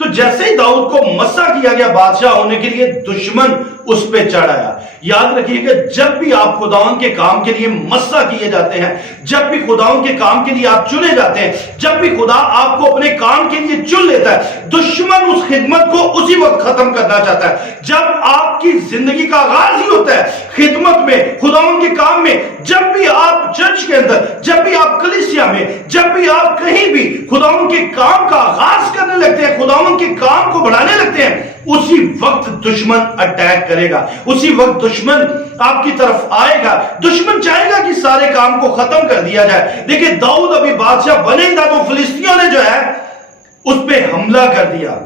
تو جیسے ہی داؤد کو مسا کیا گیا بادشاہ ہونے کے لیے، دشمن اس پہ چڑھ آیا۔ یاد رکھیے کہ جب بھی آپ خداوند کے کام کے لیے مسا کیے جاتے ہیں، جب بھی خداوند کے کام کے لیے آپ چنے جاتے ہیں، جب بھی خدا آپ کو اپنے کام کے لیے چن لیتا ہے، دشمن اس خدمت کو اسی وقت ختم کرنا چاہتا ہے۔ جب آپ کی زندگی کا آغاز ہی ہوتا ہے خدمت میں، خداوند کے کام میں، جب بھی آپ چرچ کے اندر، جب بھی آپ کلیسیا میں، جب بھی آپ کہیں بھی خداوند کے کام کا آغاز کرنے لگتے ہیں، خداوند کے کام کو بڑھانے لگتے ہیں، اسی وقت دشمن اٹیک کرے گا، اسی وقت دشمن آپ کی طرف آئے گا۔ دشمن چاہے گا کہ سارے کام کو ختم کر دیا جائے۔ دیکھیں داؤد ابھی بادشاہ بنے ہی تھا تو فلسطینیوں نے جو ہے اس پہ حملہ کر دیا،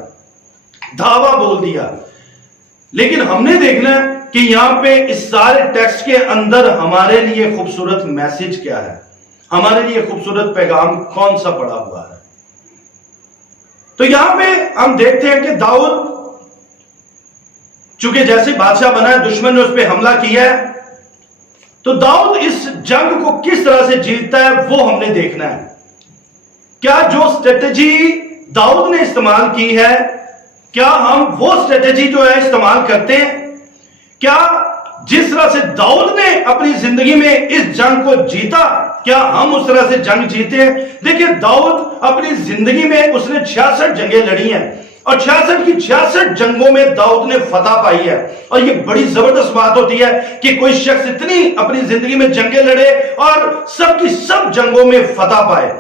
دھاوا بول دیا۔ لیکن ہم نے دیکھنا ہے کہ یہاں پہ اس سارے ٹیکسٹ کے اندر ہمارے لیے خوبصورت میسج کیا ہے، ہمارے لیے خوبصورت پیغام کون سا پڑا ہوا ہے۔ تو یہاں پہ ہم دیکھتے ہیں کہ داؤد چونکہ جیسے بادشاہ بنا ہے، دشمن نے اس پہ حملہ کیا ہے، تو داؤد اس جنگ کو کس طرح سے جیتتا ہے وہ ہم نے دیکھنا ہے۔ کیا جو اسٹریٹجی داؤد نے استعمال کی ہے، کیا ہم وہ اسٹریٹجی جو ہے استعمال کرتے ہیں؟ کیا جس طرح سے داؤد نے اپنی زندگی میں اس جنگ کو جیتا، کیا ہم اس طرح سے جنگ جیتے ہیں؟ دیکھیں داؤد اپنی زندگی میں اس نے 66 جنگیں لڑی ہیں، اور 66 کی 66 جنگوں میں داؤد نے فتح پائی ہے۔ اور یہ بڑی زبردست بات ہوتی ہے کہ کوئی شخص اتنی اپنی زندگی میں جنگیں لڑے اور سب کی سب جنگوں میں فتح پائے۔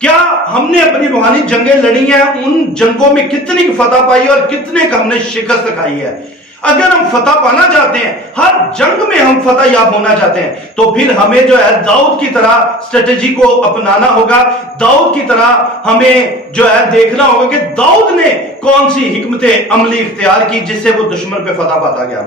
کیا ہم نے اپنی روحانی جنگیں لڑی ہیں؟ ان جنگوں میں کتنی فتح پائی اور کتنے کا ہم نے شکست کھائی ہے؟ اگر ہم فتح پانا چاہتے ہیں، ہر جنگ میں ہم فتح یاب ہونا چاہتے ہیں، تو پھر ہمیں جو ہے داؤد کی طرح اسٹریٹجی کو اپنانا ہوگا۔ داؤد کی طرح ہمیں جو ہے دیکھنا ہوگا کہ داؤد نے کون سی حکمت عملی اختیار کی جس سے وہ دشمن پہ فتح پاتا گیا۔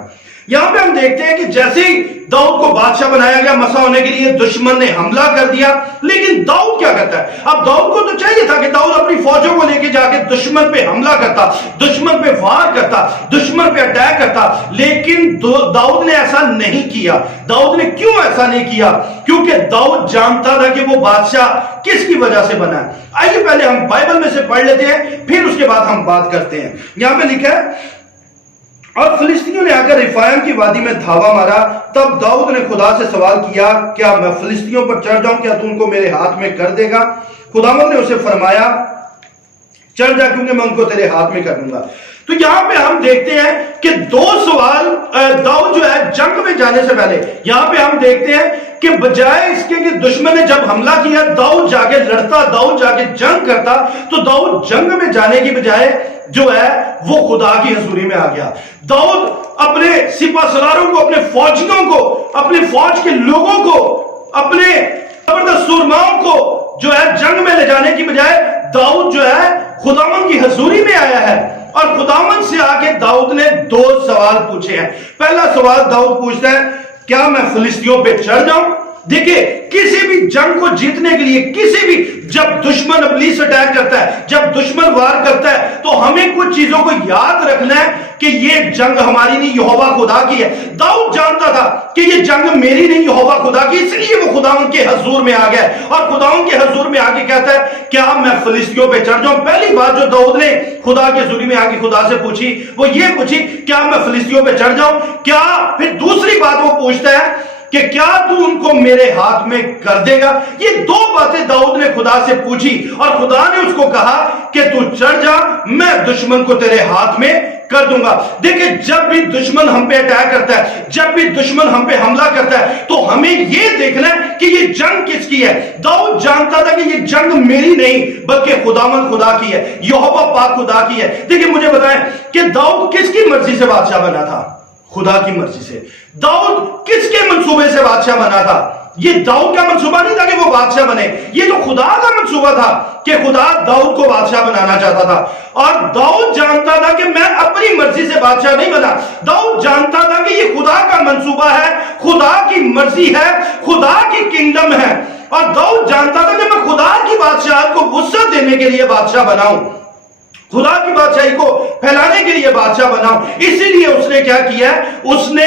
یہاں پہ ہم دیکھتے ہیں کہ جیسے ہی داؤد کو بادشاہ بنایا گیا مسا ہونے کے لیے، دشمن نے حملہ کر دیا۔ لیکن داؤد کیا کرتا ہے؟ اب داؤد کو تو چاہیے تھا کہ داؤد اپنی فوجوں کو لے کے جا کے دشمن پہ حملہ کرتا، دشمن پہ وار کرتا، دشمن پہ اٹیک کرتا، لیکن داؤد نے ایسا نہیں کیا۔ داؤد نے کیوں ایسا نہیں کیا؟ کیونکہ داؤد جانتا تھا کہ وہ بادشاہ کس کی وجہ سے بنا ہے۔ آئیے پہلے ہم بائبل میں سے پڑھ لیتے ہیں، پھر اس کے بعد ہم بات کرتے ہیں۔ یہاں پہ لکھا ہے، اور فلسطینیوں نے آ کر ریفائم کی وادی میں دھاوا مارا، تب داؤد نے خدا سے سوال کیا، کیا میں فلسطینیوں پر چڑھ جاؤں؟ کیا تو ان کو میرے ہاتھ میں کر دے گا؟ خداوند نے اسے فرمایا، چڑھ جا، کیونکہ میں ان کو تیرے ہاتھ میں کر دوں گا۔ تو یہاں پہ ہم دیکھتے ہیں کہ دو سوال داؤد جو ہے جنگ میں جانے سے پہلے، یہاں پہ ہم دیکھتے ہیں کہ بجائے اس کے کہ دشمن نے جب حملہ کیا داؤد جا کے لڑتا، داؤد جا کے جنگ کرتا، تو داؤد جنگ میں جانے کی بجائے جو ہے وہ خدا کی حضوری میں آ گیا۔ داؤد اپنے سپہ سالاروں کو، اپنے فوجیوں کو، اپنے فوج کے لوگوں کو، اپنے زبردست سورماؤں کو جو ہے جنگ میں لے جانے کی بجائے داؤد جو ہے خداوند کی حضوری میں آیا ہے، اور خداوند سے آگے داؤد نے دو سوال پوچھے ہیں۔ پہلا سوال داؤد پوچھتا ہے، کیا میں فلسطینیوں پہ چڑھ جاؤں؟ دیکھیں کسی بھی جنگ کو جیتنے کے لیے، کسی بھی جب دشمن ابلیس اٹیک کرتا ہے، جب دشمن وار کرتا ہے، تو ہمیں کچھ چیزوں کو یاد رکھنا ہے کہ یہ جنگ ہماری نہیں، یہوہ خدا کی ہے۔ داؤد جانتا تھا کہ یہ جنگ میری نہیں، یہوہ خدا کی، اس لیے وہ خداوند کے حضور میں آ گیا، اور خداوند کے حضور میں آ کے کہتا ہے، کیا میں فلسطینیوں پہ چڑھ جاؤں؟ پہلی بات جو داؤد نے خدا کے حضوری میں آ کے خدا سے پوچھی وہ یہ پوچھی، کیا میں فلسطینیوں پہ چڑھ جاؤں؟ کیا پھر دوسری بات وہ پوچھتا ہے کہ کیا تو ان کو میرے ہاتھ میں کر دے گا؟ یہ دو باتیں داؤد نے خدا سے پوچھی، اور خدا نے اس کو کہا کہ تو چڑھ جا، میں دشمن کو تیرے ہاتھ میں کر دوں گا۔ دیکھیں جب بھی دشمن ہم پہ اٹیک کرتا ہے، جب بھی دشمن ہم پہ حملہ کرتا ہے، تو ہمیں یہ دیکھنا ہے کہ یہ جنگ کس کی ہے۔ داؤد جانتا تھا کہ یہ جنگ میری نہیں بلکہ خداوند خدا کی ہے، یہوہ پاک خدا کی ہے۔ دیکھیں مجھے بتائیں کہ داؤد کس کی مرضی سے بادشاہ بنا تھا؟ خدا کی مرضی سے۔ داؤد کس کے منصوبے سے بادشاہ بنا تھا؟ یہ داؤد کا منصوبہ نہیں تھا کہ وہ بادشاہ بنے، یہ تو خدا کا منصوبہ تھا کہ خدا داؤد کو بادشاہ بنانا چاہتا تھا۔ اور داؤد جانتا تھا کہ میں اپنی مرضی سے بادشاہ نہیں بنا، داؤد جانتا تھا کہ یہ خدا کا منصوبہ ہے، خدا کی مرضی ہے، خدا کی کنگڈم ہے، اور داؤد جانتا تھا کہ میں خدا کی بادشاہت کو وسعت دینے کے لیے بادشاہ بناؤں، خدا کی بادشاہی کو پھیلانے کے لیے بادشاہ بناؤں۔ اسی لیے اس نے کیا کیا ہے؟ اس نے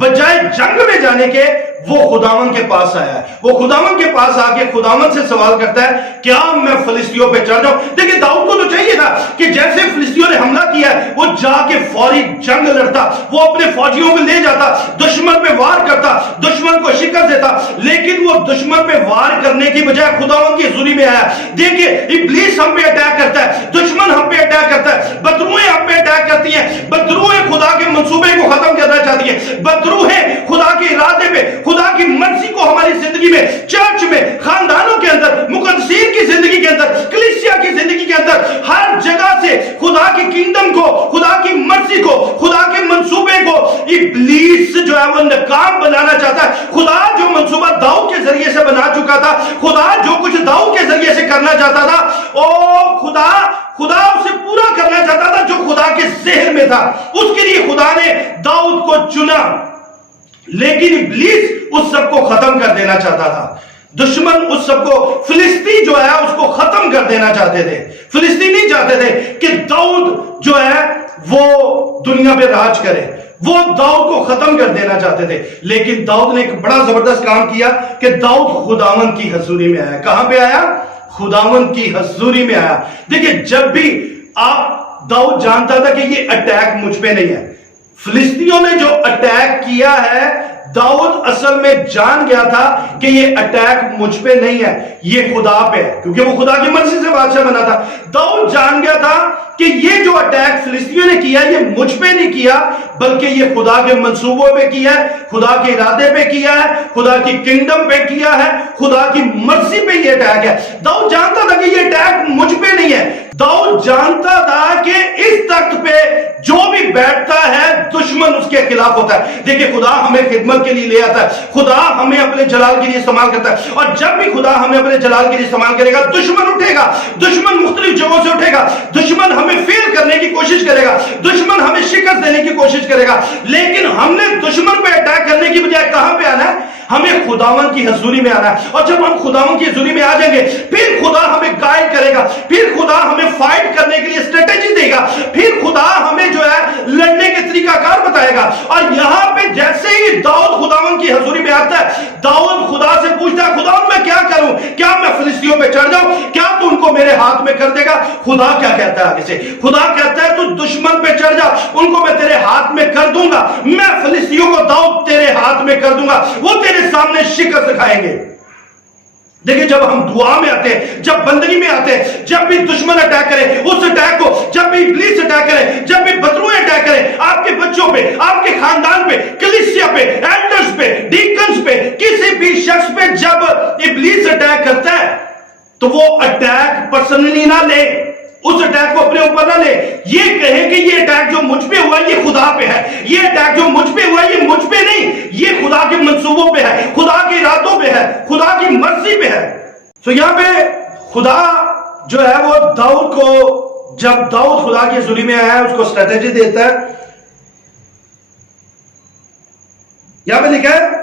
بجائے جنگ میں جانے کے وہ خداوند کے پاس آیا ہے. وہ خداوند کے پاس آ کے خداوند سے سوال کرتا ہے کیا میں فلسطینیوں پہ چڑھ جاؤں. دیکھیں داؤد کو تو چاہیے تھا کہ جیسے فلسطینیوں نے حملہ کیا ہے وہ جا کے فوری جنگ لڑتا, وہ اپنے فوجیوں کو لے جاتا, دشمن پہ وار کرتا, دشمن کو شکست دیتا. لیکن وہ دشمن پہ وار کرنے کی بجائے خداوند کی حضوری میں آیا. دیکھیں ابلیس ہم پہ اٹیک کرتا ہے, دشمن ہم پہ اٹیک کرتا ہے, بدروہیں ہم پہ اٹیک کرتی ہیں, بدروہیں خدا کے منصوبے کو ختم کرنا چاہتی ہیں, بدروہیں خدا کے ارادے پہ, خدا کی مرضی کو ہماری زندگی میں, چرچ میں, خاندانوں کے اندر, مقدسین کی زندگی کے اندر, کلیسیا کی زندگی کے اندر, ہر جگہ سے خدا کی کینگڈم کو, خدا کی مرضی کو, خدا کے منصوبے کو ابلیس جو ہے وہ ناکام بنانا چاہتا ہے. خدا جو منصوبہ داؤد کے ذریعے سے بنا چکا تھا, خدا جو کچھ داؤد کے ذریعے سے کرنا چاہتا تھا, خدا اسے پورا کرنا چاہتا تھا جو خدا کے ذہن میں تھا. اس کے لیے خدا نے داؤد کو چنا, لیکن ابلیس اس سب کو ختم کر دینا چاہتا تھا. دشمن اس سب کو, فلسطین جو ہے اس کو ختم کر دینا چاہتے تھے. فلسطین نہیں چاہتے تھے کہ داؤد جو ہے وہ دنیا پہ راج کرے, وہ داؤد کو ختم کر دینا چاہتے تھے. لیکن داؤد نے ایک بڑا زبردست کام کیا کہ داؤد خداوند کی حضوری میں آیا. کہاں پہ آیا؟ خداوند کی حضوری میں آیا. دیکھیں جب بھی داؤد جانتا تھا کہ یہ اٹیک مجھ پہ نہیں ہے, فلسطینیوں نے جو اٹیک کیا ہے داؤد اصل میں جان گیا تھا کہ یہ اٹیک مجھ پہ نہیں ہے, یہ خدا پہ ہے, کیونکہ وہ خدا کی مرضی سے بادشاہ بنا تھا. داؤد جان گیا تھا کہ یہ جو اٹیک فلسطینیوں نے کیا یہ مجھ پہ نہیں کیا, بلکہ یہ خدا کے منصوبوں پہ کیا ہے, خدا کے ارادے پہ کیا ہے, خدا کی کنگڈم پہ کیا ہے, خدا کی مرضی پہ یہ اٹیک ہے. داؤد جانتا تھا کہ یہ اٹیک مجھ پہ نہیں ہے. داؤد جانتا تھا کہ اس تخت پہ جو بھی بیٹھتا ہے دشمن اس کے خلاف ہوتا ہے. دیکھیں خدا ہمیں خدمت کے لیے لے آتا ہے, خدا ہمیں اپنے جلال کے لیے استعمال کرتا ہے, اور جب بھی خدا ہمیں اپنے جلال کے لیے استعمال کرے گا دشمن اٹھے گا, دشمن مختلف جگہوں سے اٹھے گا, دشمن ہمیں فیل کرنے کی کوشش کرے گا, دشمن ہمیں شکست دینے کی کوشش کرے گا. لیکن ہم نے دشمن پہ اٹیک کرنے کی بجائے کہاں پہ آنا ہے؟ ہمیں خداوند کی حضوری میں آنا ہے. اور جب ہم خداوند کی حضوری میں آ جائیں گے پھر خدا ہمیں گائیڈ کرے گا, پھر خدا ہمیں فائٹ کرنے کے لیے اسٹریٹجی دے گا, پھر خدا ہمیں جو ہے لڑنے کے طریقہ کار بتائے گا. اور یہاں پہ جیسے ہی داؤد خداوند کی حضوری میں آتا ہے, داؤد خدا سے پوچھتا ہے خداوند میں کیا کروں, کیا میں فلسطینیوں پہ چڑھ جاؤں, کیا تو ان کو میرے ہاتھ میں کر دے گا؟ خدا کیا کہتا ہے آگے سے؟ خدا کہتا ہے تو دشمن پہ چڑھ جا, ان کو میں تیرے ہاتھ میں کر دوں گا, میں فلسطینیوں کو داؤد تیرے ہاتھ میں کر دوں گا, وہ تیرے سامنے شکست دکھائیں گے. دیکھیں جب ہم دعا میں آتے ہیں, جب بندگی میں آتے ہیں, جب بھی دشمن اٹیک کرے اس اٹیک کو, جب بھی ابلیس اٹیک کرے, جب بھی بدروہیں اٹیک کرے آپ کے بچوں پہ, آپ کے خاندان پہ, کلیسیا پہ, ایلڈرز پہ, ڈیکنز پہ, کسی بھی شخص پہ جب ابلیس اٹیک کرتا ہے تو وہ اٹیک پرسنلی نہ لے, اس اٹیک کو اپنے اوپر نہ لے, یہ کہیں کہ یہ اٹیک جو مجھ پہ ہوا یہ خدا پہ ہے, یہ اٹیک جو مجھ پہ ہوا یہ مجھ پہ نہیں, یہ خدا کے منصوبوں پہ ہے, خدا کے ارادوں پہ ہے, خدا کی مرضی پہ ہے. تو یہاں پہ خدا جو ہے وہ داؤد کو, جب داؤد خدا کی حضوری میں آیا ہے اس کو اسٹریٹجی دیتا ہے. یہاں پہ لکھا ہے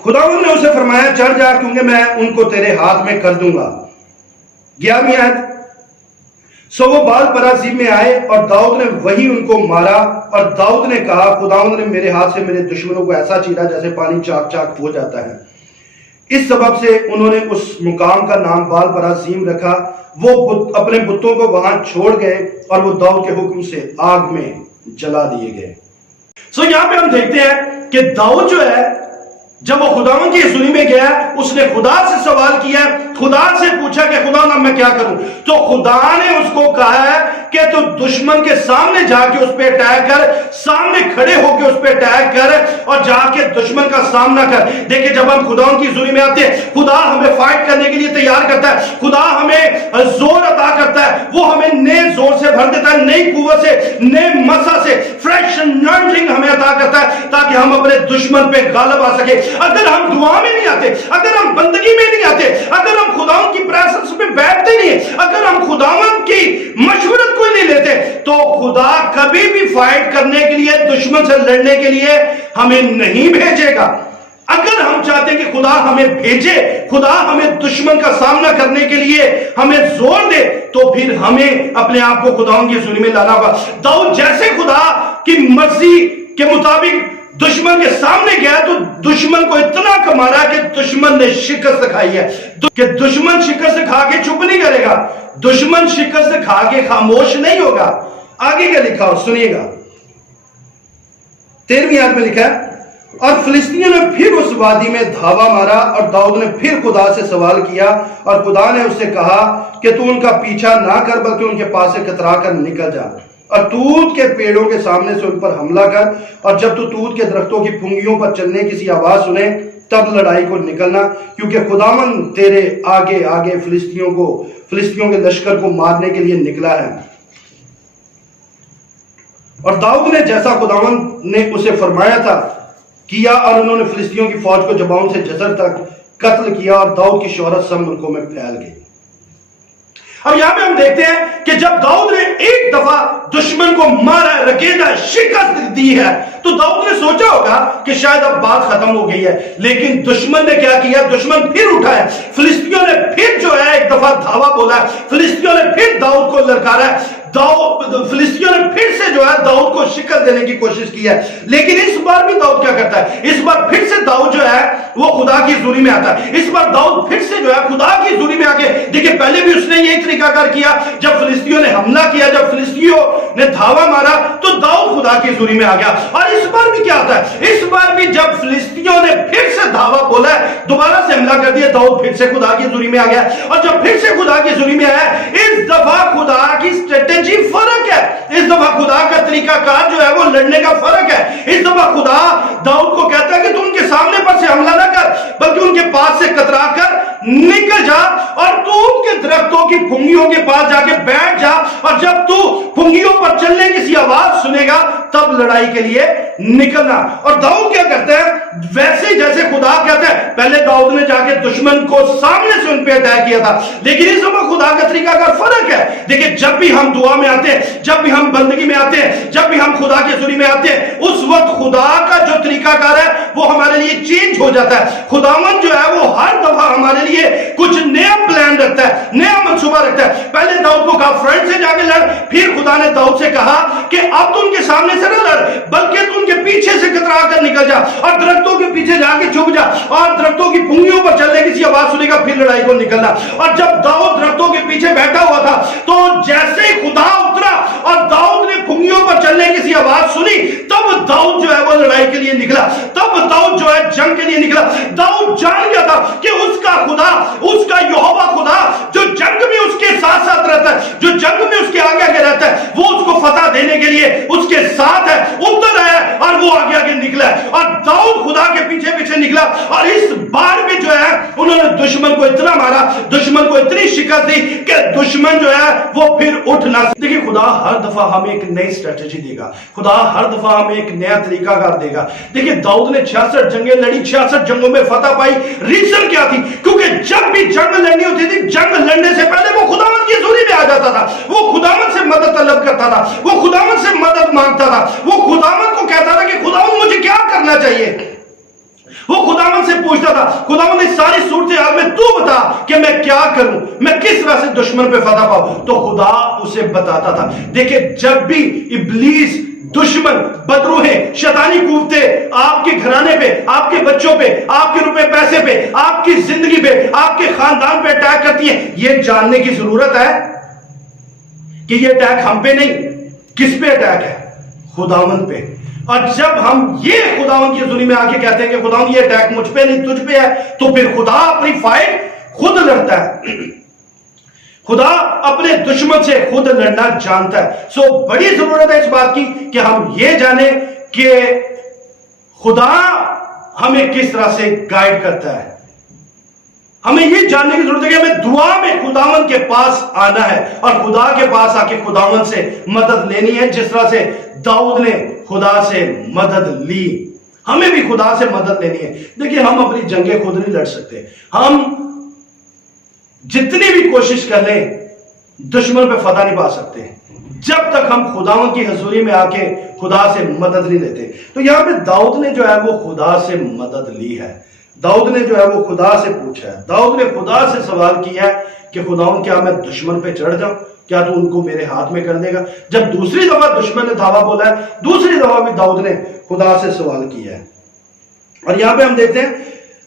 خداوند نے اسے فرمایا چڑھ جا کیونکہ میں ان کو تیرے ہاتھ میں کر دوں گا. 11ویں آیت, سو وہ بال پرازیم میں آئے اور داؤد نے وہی ان کو مارا, اور داؤد نے کہا خداوند نے میرے ہاتھ سے میرے دشمنوں کو ایسا چیرا جیسے پانی چاک چاک ہو جاتا ہے. اس سبب سے انہوں نے اس مقام کا نام بال پرازیم رکھا. وہ اپنے بتوں کو وہاں چھوڑ گئے اور وہ داؤد کے حکم سے آگ میں جلا دیے گئے. سو یہاں پہ ہم دیکھتے ہیں کہ داؤد جو ہے جب وہ خداوند کی حضوری میں گیا اس نے خدا سے سوال کیا, خدا سے پوچھا کہ خدا میں کیا کروں, تو خدا نے اس کو کہا ہے کہ تو دشمن کے سامنے جا کے اس پہ اٹیک کر, سامنے کھڑے ہو کے اس پہ اٹیک کر اور جا کے دشمن کا سامنا کر. دیکھیں جب ہم خداوند کی حضوری میں آتے ہیں خدا ہمیں فائٹ کرنے کے لیے تیار کرتا ہے, خدا ہمیں زور عطا کرتا ہے, وہ ہمیں نئے زور سے بھر دیتا ہے, نئی قوت سے, نئے مسا سے, فریش انرجی ہمیں عطا کرتا ہے تاکہ ہم اپنے دشمن پہ غالب آ سکے. اگر ہم دعا میں نہیں آتے, اگر ہم بندگی میں نہیں آتے, اگر ہم خداوند کی پریزنس میں بیٹھتے نہیں ہیں, اگر ہم خداوند کی مشورت کوئی نہیں لیتے, تو خدا کبھی بھی فائٹ کرنے کے لیے, دشمن سے لڑنے کے لیے ہمیں نہیں بھیجے گا. اگر ہم چاہتے ہیں کہ خدا ہمیں بھیجے, خدا ہمیں دشمن کا سامنا کرنے کے لیے ہمیں زور دے, تو پھر ہمیں اپنے آپ کو خداوند کی حضوری میں لانا ہوگا. داؤد جیسے خدا کی مرضی کے مطابق دشمن کے سامنے گیا تو دشمن کو اتنا کمارا کہ دشمن نے شکست کھائی ہے، کہ دشمن شکست کھا کے چپ نہیں کرے گا، دشمن شکست کھا کے خاموش نہیں ہوگا۔ آگے کیا لکھا ہو سنیے گا، 13ویں آیت میں لکھا ہے، اور فلسطینیوں نے پھر اس وادی میں دھاوا مارا، اور داؤد نے پھر خدا سے سوال کیا، اور خدا نے اس سے کہا کہ تو ان کا پیچھا نہ کر بلکہ ان کے پاس سے کترا کر نکل جا، اور توت کے پیڑوں کے سامنے سے ان پر حملہ کر، اور جب تو توت کے درختوں کی پھنگیوں پر چلنے کسی آواز سنے تب لڑائی کو نکلنا، کیونکہ خداوند تیرے آگے آگے فلسطینیوں کے لشکر کو مارنے کے لیے نکلا ہے۔ اور داؤد نے جیسا خداوند نے اسے فرمایا تھا کیا، اور انہوں نے فلسطینیوں کی فوج کو جباؤن سے جزر تک قتل کیا، اور داؤد کی شہرت سب ملکوں میں پھیل گئی۔ اب یہاں پہ ہم دیکھتے ہیں کہ جب داؤد نے ایک دفعہ دشمن کو مارا، رکیدہ شکست دی ہے، تو داؤد نے سوچا ہوگا کہ شاید اب بات ختم ہو گئی ہے، لیکن دشمن نے کیا کیا؟ دشمن پھر اٹھا ہے، فلسطینیوں نے پھر جو ہے ایک دفعہ دھاوا بولا ہے، فلسطینیوں نے پھر داؤد کو للکارا ہے، فلسطینیوں نے پھر سے جو ہے داؤد کو شکست دینے کی کوشش کی ہے، لیکن اس بار بھی داؤد کیا کرتا ہے؟ اس بار پھر سے داؤد جو ہے وہ خدا کی حضوری میں آتا ہے، اس بار داؤد پھر سے جو ہے خدا کی حضوری میں آگے، دیکھیں پہلے بھی اس نے یہی طریقہ کار کیا، جب فلسطینیوں نے حملہ کیا، جب فلسطینیوں نے دھاوا مارا تو داؤد خدا کی حضوری میں آ گیا، اور اس بار بھی کیا ہوتا ہے؟ اس بار بھی جب فلسطینیوں نے پھر سے دھاوا بولا ہے، دوبارہ سے حملہ کر دیا، داؤد پھر سے خدا کی حضوری میں آ گیا، اور جب پھر سے خدا کی حضوری میں آیا، اس دفعہ خدا کی اسٹریٹجی فرق ہے، اس دفعہ خدا کا طریقہ کار جو ہے وہ لڑنے کا فرق ہے، اس دفعہ خدا داؤد کو کہتا ہے کہ تم ان کے سامنے پر سے حملہ نہ کر بلکہ ان کے پاس سے کترا کر نکل جا، اور تو ان کے درختوں کی پھنگیوں کے پاس جا کے بیٹھ جا، اور جب تو پھنگیوں پر چلنے کسی آواز سنے گا تب لڑائی کے لیے نکلنا۔ اور داؤد کیا کرتا ہے؟ ویسے جیسے خدا کہتا ہے، پہلے داؤد نے جا کے دشمن کو سامنے سے ان پہ اٹیک کیا تھا، لیکن اس دفعہ خدا کا طریقہ کا فرق ہے۔ دیکھیں جب بھی ہم دعا میں آتے ہیں، جب بھی ہم بندگی میں آتے ہیں، جب بھی ہم خدا کے حضوری میں آتے ہیں، اس وقت خدا کا جو طریقہ کار ہے وہ ہمارے لیے چینج ہو جاتا ہے۔ خداوند جو ہے وہ ہر دفعہ ہمارے لیے کچھ نیا پلان رکھتا ہے، نیا منصوبہ رکھتا ہے۔ پہلے داؤد کو کہا فرنٹ سے جا کے لڑ، پھر خدا نے داؤد سے کہا کہ اب تو ان کے سامنے سے نہ لڑ بلکہ تو ان کے پیچھے سے کترا کر نکل جا، اور درختوں کے پیچھے جا کے چھپ جا، اور درختوں کی پھنگیوں پر چلنے کسی آواز سنے گا پھر لڑائی کو نکلنا۔ اور جب داؤد درختوں کے پیچھے بیٹھا ہوا تھا تو جیسے خدا اترا اور داؤد نے پھنگیوں پر چلنے کسی آواز سنی، تب داؤد جو ہے وہ لڑائی کے لیے نکلا، تب داؤد جو ہے جنگ کے لیے نکلا۔ داؤد جان گیا تھا کہ اس کا خدا، اس کا یہوہ خدا جو جنگ میں اس کے ساتھ ساتھ رہتا ہے، جو جنگ میں اس کے آگے آگے رہتا ہے، وہ اس کو فتح دینے کے لیے اس کے ساتھ ہے، اتر آیا اور وہ آگے آگے نکلا ہے، اور داؤد خدا کے پیچھے پیچھے نکلا۔ اور اس بار بھی جو ہے انہوں نے دشمن کو اتنا مارا، دشمن کو اتنی شکست دی کہ دشمن جو ہے وہ پھر اٹھ نہ سکے۔ دیکھیں خدا ہر دفعہ ہمیں ایک نئی اسٹریٹجی دے گا، خدا ہر دفعہ ہمیں ایک نیا طریقہ کار دے گا۔ دیکھیں داؤد نے 66 جنگیں لڑی، 66 جنگوں میں فتح پائی۔ ریزن کیا تھی؟ کیونکہ جب بھی جنگ لڑنی ہوتی تھی، جنگ لڑنے سے پہلے وہ خداوند کی حضوری میں آ جاتا تھا، وہ خداوند سے مدد طلب کرتا تھا، وہ خداوند سے مدد مانگتا تھا، وہ خداوند کو کہتا تھا کہ خداوند مجھے کیا کرنا چاہیے، وہ خداوند سے پوچھتا تھا خداوند اس ساری صورتحال میں تو بتا کہ میں کیا کروں، میں کس طرح سے دشمن پہ فتح پاؤں، تو خدا اسے بتاتا تھا۔ دیکھیں جب بھی ابلیس، دشمن، بدروہیں، شیطانی قوتیں آپ کے گھرانے پہ، آپ کے بچوں پہ، آپ کے روپے پیسے پہ، آپ کی زندگی پہ، آپ کے خاندان پہ اٹیک کرتی ہیں، یہ جاننے کی ضرورت ہے کہ یہ اٹیک ہم پہ نہیں، کس پہ اٹیک ہے؟ خداوند پہ۔ اور جب ہم یہ خداوند کی حضوری میں آ کے کہتے ہیں کہ خداوند یہ اٹیک مجھ پہ نہیں تجھ پہ ہے، تو پھر خدا اپنی فائٹ خود لڑتا ہے، خدا اپنے دشمن سے خود لڑنا جانتا ہے۔ سو بڑی ضرورت ہے اس بات کی کہ ہم یہ جانیں کہ خدا ہمیں کس طرح سے گائیڈ کرتا ہے۔ ہمیں یہ جاننے کی ضرورت ہے کہ ہمیں دعا میں خداوند کے پاس آنا ہے اور خدا کے پاس آ کے خداوند سے مدد لینی ہے، جس طرح سے داؤد نے خدا سے مدد لی، ہمیں بھی خدا سے مدد لینی ہے۔ دیکھیں ہم اپنی جنگیں خود نہیں لڑ سکتے، ہم جتنی بھی کوشش کر لیں دشمن پہ فتح نہیں پا سکتے جب تک ہم خداوند کی حضوری میں آ کے خدا سے مدد نہیں لیتے۔ تو یہاں پہ داؤد نے جو ہے وہ خدا سے مدد لی ہے، داؤد نے جو ہے وہ خدا سے پوچھا ہے، داؤد نے خدا سے سوال کیا ہے کہ خداوند کیا میں دشمن پہ چڑھ جاؤں؟ کیا تو ان کو میرے ہاتھ میں کر دے گا؟ جب دوسری دفعہ دشمن نے دعویٰ بولا ہے، دوسری دفعہ بھی داؤد نے خدا سے سوال کیا ہے. اور یہاں پہ ہم دیکھتے ہیں،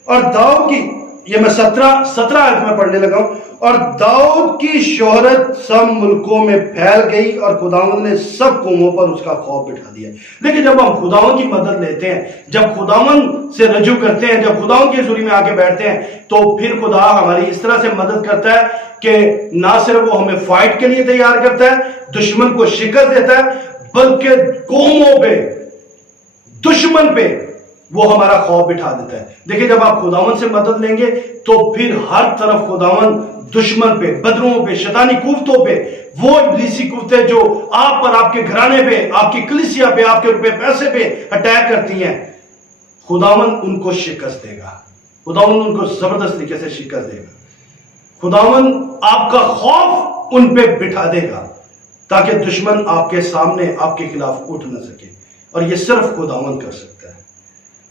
اور داؤد کی، یہ میں 17 آیت میں پڑھنے لگا ہوں، اور داؤد کی شہرت سب ملکوں میں پھیل گئی اور خداوند نے سب قوموں پر اس کا خوف بٹھا دیا. لیکن جب ہم خداوند کی مدد لیتے ہیں، جب خداوند سے رجوع کرتے ہیں، جب خداوند کی حضوری میں آ کے بیٹھتے ہیں، تو پھر خدا ہماری اس طرح سے مدد کرتا ہے کہ نہ صرف وہ ہمیں فائٹ کے لیے تیار کرتا ہے، دشمن کو شکست دیتا ہے، بلکہ قوموں پہ، دشمن پہ وہ ہمارا خوف بٹھا دیتا ہے. دیکھیں جب آپ خداوند سے مدد لیں گے تو پھر ہر طرف خداوند دشمن پہ، بدروں پہ، شیطانی قوتوں پہ، وہ ابلیسی قوتیں جو آپ پر، آپ کے گھرانے پہ، آپ کی کلیسیا پہ، آپ کے روپے پیسے پہ اٹیک کرتی ہیں، خداوند ان کو شکست دے گا. خداوند ان کو زبردست طریقے سے شکست دے گا. خداوند آپ کا خوف ان پہ بٹھا دے گا تاکہ دشمن آپ کے سامنے، آپ کے خلاف اٹھ نہ سکے. اور یہ صرف خداوند کر سکتا ہے.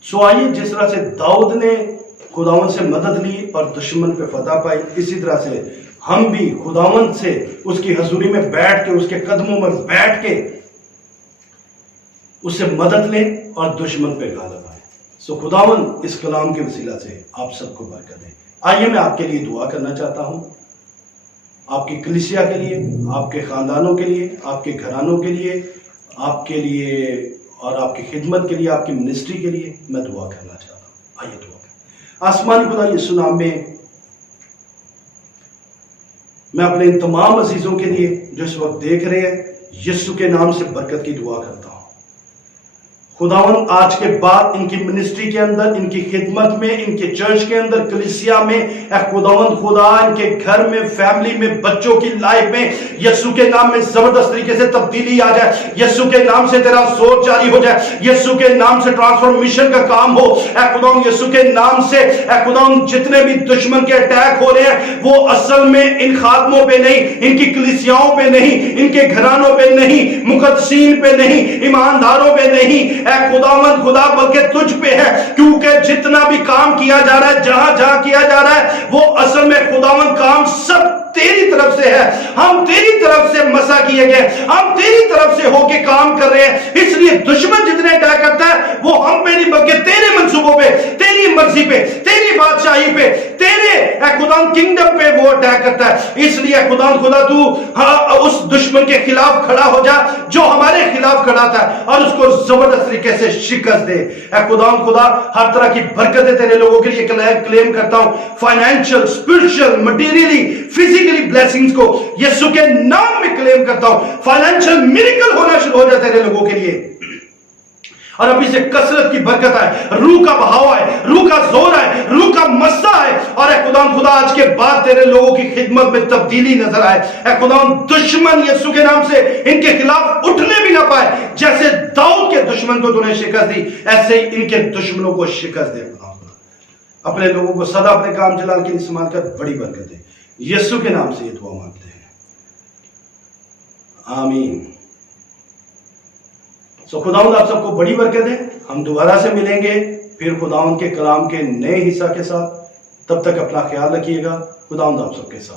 سو آئیے، جس طرح سے داؤد نے خداوند سے مدد لی اور دشمن پہ فتح پائی، اسی طرح سے ہم بھی خداوند سے اس کی حضوری میں بیٹھ کے، اس کے قدموں میں بیٹھ کے اس سے مدد لیں اور دشمن پہ غالب آئیں. سو خداوند اس کلام کے وسیلہ سے آپ سب کو برکت دے. آئیے میں آپ کے لیے دعا کرنا چاہتا ہوں، آپ کی کلیسیا کے لیے، آپ کے خاندانوں کے لیے، آپ کے گھرانوں کے لیے، آپ کے لیے اور آپ کی خدمت کے لیے، آپ کی منسٹری کے لیے میں دعا کرنا چاہتا ہوں. آئیے دعا کریں. آسمانی خدا، یسوع نام میں میں اپنے ان تمام عزیزوں کے لیے جو اس وقت دیکھ رہے ہیں، یسوع کے نام سے برکت کی دعا کرتا ہوں. خداوند آج کے بعد ان کی منسٹری کے اندر، ان کی خدمت میں، ان کے چرچ کے اندر، کلیسیا میں، اے خداوند خدا، ان کے گھر میں، فیملی میں، بچوں کی لائف میں یسوع کے نام میں زبردست طریقے سے تبدیلی آ جائے. یسوع کے نام سے تیرا زور جاری ہو جائے. یسوع کے نام سے ٹرانسفارمیشن کا کام ہو. اے خداوند یسوع کے نام سے، اے خداوند جتنے بھی دشمن کے اٹیک ہو رہے ہیں وہ اصل میں ان خادموں پہ نہیں، ان کی کلیسیاؤں پہ نہیں، ان کے گھرانوں پہ نہیں، مقدسین پہ نہیں، ایمانداروں پہ نہیں، اے خداوند خدا، بلکہ تجھ پہ ہے. کیونکہ جتنا بھی کام کیا جا رہا ہے، جہاں جہاں کیا جا رہا ہے، وہ اصل میں خداوند کام سب تیری طرف سے ہے. ہم تیری طرف سے مسا کیے گئے، ہم تیری طرف سے ہو کے کام کر رہے ہیں. اس لیے دشمن جتنے اٹیک کرتا ہے وہ ہم پہ نہیں، بلکہ تیرے منصوبوں پہ، تیری مرضی پہ، تیری بادشاہی پہ، تیرے اے خداوند کنگڈم پہ وہ اٹیک کرتا ہے. اس لیے خداوند خدا، تو اس دشمن کے خلاف کھڑا ہو جا جو ہمارے خلاف کھڑا تھا، اور اس کو زبردست طریقے سے شکست دے. اے خداوند خدا، ہر طرح کی برکتیں تیرے لوگوں کے لیے کلیم کرتا ہوں. Financial, spiritual, materially, physically blessings کو یسوع کے نام میں کلیم کرتا ہوں. فائنینشل میریکل ہونا شروع ہو جائے تیرے لوگوں کے لیے، اور ابھی سے کثرت کی برکت آئے، روح کا بہاؤ آئے، روح کا زور آئے، روح کا مسا آئے. اور اے خداوند خدا، آج کے بعد تیرے لوگوں کی خدمت میں تبدیلی نظر آئے. اے خداوند دشمن یسوع کے نام سے ان کے خلاف اٹھنے بھی نہ پائے. جیسے داؤد کے دشمن کو تو نے شکست دی، ایسے ہی ان کے دشمنوں کو شکست دے. خداوند اپنے لوگوں کو سدا اپنے کام جلال کے لیے استعمال کر، بڑی برکت دے. یسوع کے نام سے یہ دعا مانگتے ہیں، آمین. سو خداوند آپ سب کو بڑی برکت ہے. ہم دوبارہ سے ملیں گے پھر خداوند کے کلام کے نئے حصہ کے ساتھ. تب تک اپنا خیال رکھیے گا. خداوند آپ سب کے ساتھ.